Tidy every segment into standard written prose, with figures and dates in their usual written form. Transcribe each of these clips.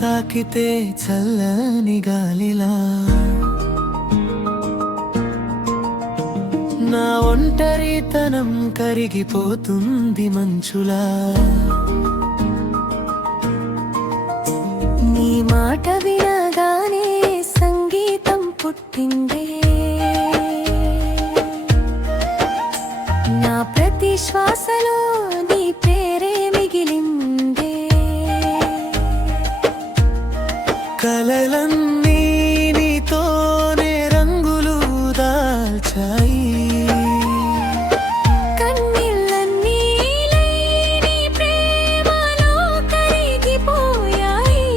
తాకితే చల్లని గాలిలా నా ఒంటరితనం కరిగిపోతుంది మంచులా. నీ మాట వినగానే సంగీతం పుట్టిందే, నా ప్రతి శ్వాసలో నీ పేరే మిగిలిందే. కలలన్నీ నీతోనే రంగులు దాల్చాయి, కన్నీళ్ళన్నీ నీ ప్రేమలో కరిగిపోయాయి.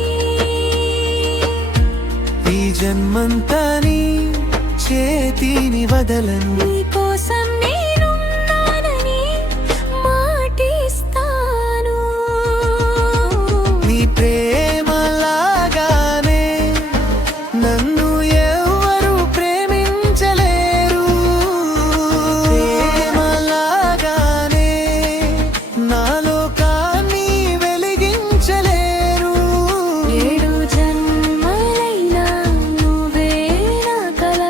ఈ జన్మంతా నీ చేతిని వదలను, నీకోసం నేనున్నానని మాటిస్తాను. నీ ప్రేమలాగానే నన్ను ఎవరు ప్రేమించలేరు, ప్రేమలాగానే నా లోకాన్ని వెలిగించలేరు. ఏడు జన్మలైనా నువ్వే నా కల,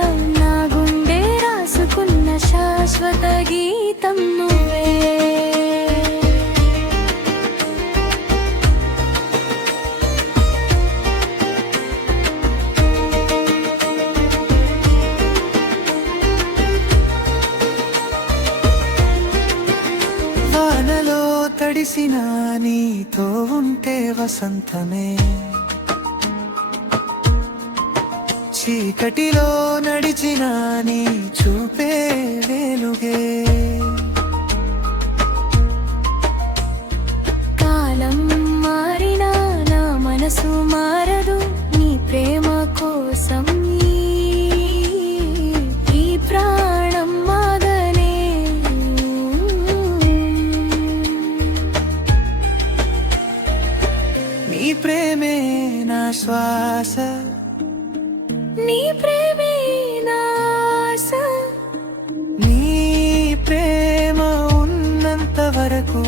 నా గుండె రాసుకున్న శాశ్వత గీతం నువ్వే. వానలో తడిసిన నీతో ఉంటే వసంతమే, చీకటిలో నడిచిన నీ చూపే వెలుగే. కాలం మారినా నా మనసు మారదు, నీ ప్రేమ కోసం ఈ ప్రాణం మాగనే. నీ ప్రేమే నా శ్వాస, నీ ప్రేమే నా ఆశ, నీ ప్రేమ ఉన్నంత వరకు